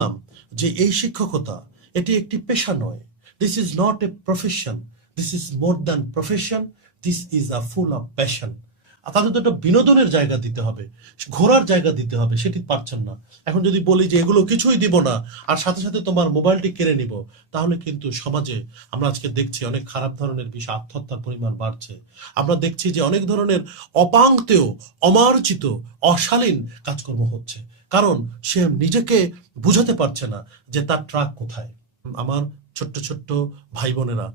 বললাম যে এই শিক্ষকতা এটি একটি পেশা নয়। This is not a profession, this is more than profession, this is a full of passion. তাদের তো একটা বিনোদনের জায়গা দিতে হবে, ঘোরার জায়গা দিতে হবে, সেটি পারছেন না। এখন যদি বলি যে এগুলো কিছুই দিব না আর সাথে সাথে তোমার মোবাইলটি কেড়ে নিব, তাহলে কিন্তু সমাজে আমরা আজকে দেখছি অনেক খারাপ ধরনের বিষয়, আত্মহত্যার পরিমাণ বাড়ছে। আমরা দেখছি যে অনেক ধরনের অপাংতেয়, অমার্জিত, অশালীন কাজকর্ম হচ্ছে, কারণ সে নিজেকে বুঝাতে পারছে না যে তার ট্রাক কোথায়। আমার ছোট্ট ছোট্ট ভাই বোনেরা,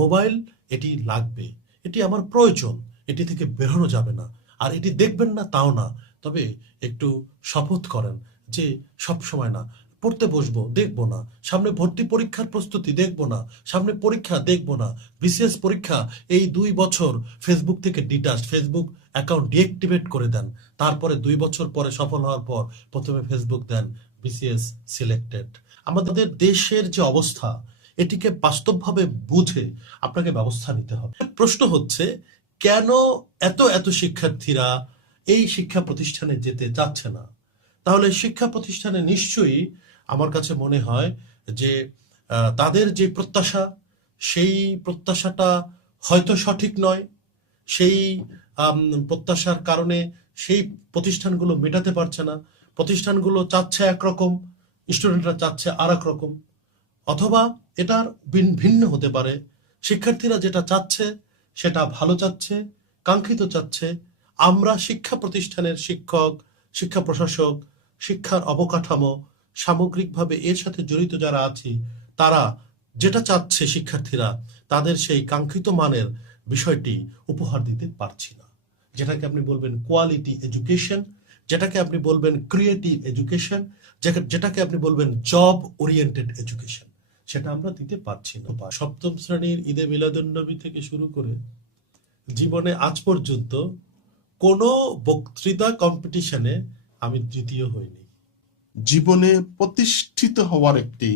মোবাইল এটি লাগবে, এটি আমার প্রয়োজন, এটি থেকে বেরোনো যাবে না। আর এটি দেখবেন না তাও না, তবে একটু শপথ করেন যে সব সময় না, পড়তে বসবো দেখবো না, সামনে ভর্তি পরীক্ষার প্রস্তুতি দেখবো না, সামনে পরীক্ষা দেখবো না, বিসিএস পরীক্ষা, এই 2 বছর ফেসবুক থেকে ডিটাচ, ফেসবুক অ্যাকাউন্ট ডিঅ্যাক্টিভেট করে দেন। তারপরে 2 বছর পরে সফল হওয়ার পর প্রথমে ফেসবুক দেন, বিসিএস সিলেক্টেড। আমাদের দেশের যে অবস্থা, এটিকে বাস্তবভাবে বুঝে আপনাকে ব্যবস্থা নিতে হবে। প্রশ্ন হচ্ছে, কেন এত এত শিক্ষার্থীরা এই শিক্ষা প্রতিষ্ঠানে যেতে চাচ্ছে না? তাহলে শিক্ষা প্রতিষ্ঠানে নিশ্চয়ই আমার কাছে মনে হয় যে তাদের যে প্রত্যাশা, সেই প্রত্যাশাটা হয়তো সঠিক নয়। সেই প্রত্যাশার কারণে সেই প্রতিষ্ঠানগুলো মেটাতে পারছে না। প্রতিষ্ঠানগুলো চাচ্ছে একরকম, স্টুডেন্টরা চাচ্ছে আর এক রকম। অথবা এটার ভিন্ন হতে পারে, শিক্ষার্থীরা যেটা চাচ্ছে সেটা ভালো চাচ্ছে, কাঙ্ক্ষিত চাচ্ছে। আমরা শিক্ষা প্রতিষ্ঠানের শিক্ষক, শিক্ষা প্রশাসক, শিক্ষার অবকাঠামো, সামগ্রিকভাবে এর সাথে জড়িত যারা আছি, তারা যেটা চাচ্ছে শিক্ষার্থীরা, তাদের সেই কাঙ্ক্ষিত মানের বিষয়টি উপহার দিতে পারছি না। যেটাকে আপনি বলবেন কোয়ালিটি এডুকেশন, যেটাকে আপনি বলবেন ক্রিয়েটিভ এডুকেশন, যেটাকে আপনি বলবেন জব ওরিয়েন্টেড এডুকেশন, সেটা আমরা দিতে পারছি না। সপ্তম শ্রেণীর ঈদে মিলাদুন্নবী থেকে শুরু করে জীবনে আজ পর্যন্ত কোনো বক্তৃতা কম্পিটিশনে আমি তৃতীয় হইনি। জীবনে প্রতিষ্ঠিত হওয়ার একটি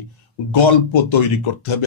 গল্প তৈরি করতে হবে।